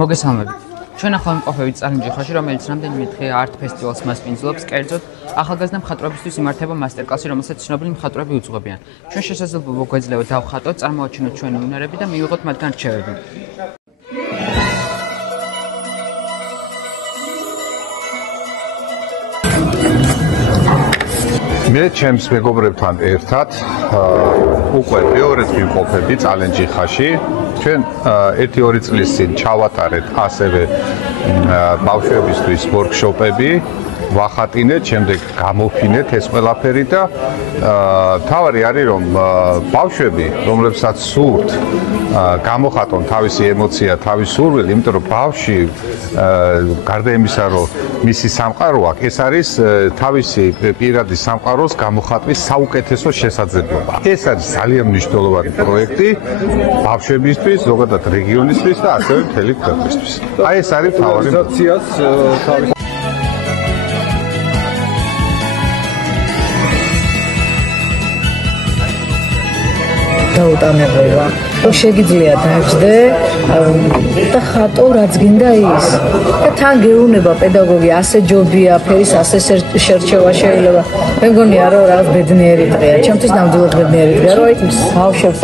მოგესალმებით. ჩვენ ახლა ვიმყოფებით წალენჯიხაში, რომელიც რამდენიმე დღეა art ფესტივალს მასპინძლობს, კერძოდ ახალგაზრდა მხატვრებისთვის იმართება მასტერკლასი, რომელსაც ცნობილი მხატვრები უძღვებიან. ჩვენ შესაძლებლობა გვეძლევა დავხატოთ, წარმოვაჩინოთ ჩვენი უნარები და მივიღოთ მათგან რჩევები. მე ჩემს მეგობრებთან ერთად უკვე მეორედ ვიმყოფები წალენჯიხაში. ჩვენ 1-2 წლის წინ ჩავატარეთ ასევე ბავშვებისთვის ვორქშოპები, ვახატინეთ, შემდეგ გამოფინეთ ეს ყველაფერი და თავარი არის რომ ბავშვები, რომლებსაც სურთ გამოხატონ თავისი ემოცია, თავისი სურვილი, იმიტომ რომ ბავშვი გარდა იმისა, რომ მისი სამყარო აქვს, ეს არის თავისი პირადი სამყაროს გამოხატვის საუკეთესო შესაძლებლობა. ეს არის ძალიან მნიშვნელოვანი პროექტი ბავშვებისთვის, ზოგადად რეგიონისთვის და ასევე მთელი ქვეყნისთვის. აი ეს არის თავარი ორგანიზაციას დაუტანებობა. შეგიძლია დაждე და ხატო რაც გინდა ის. და თან გეუბნება პედაგოგი ასე ჯობია, ფერის ასე შერჩევა შეიძლება. მე მგონია რომ რაღაც ბედნიერი დღეა. ჩემთვის ნამდვილად ბედნიერი დღეა, რომ აი ბავშვებს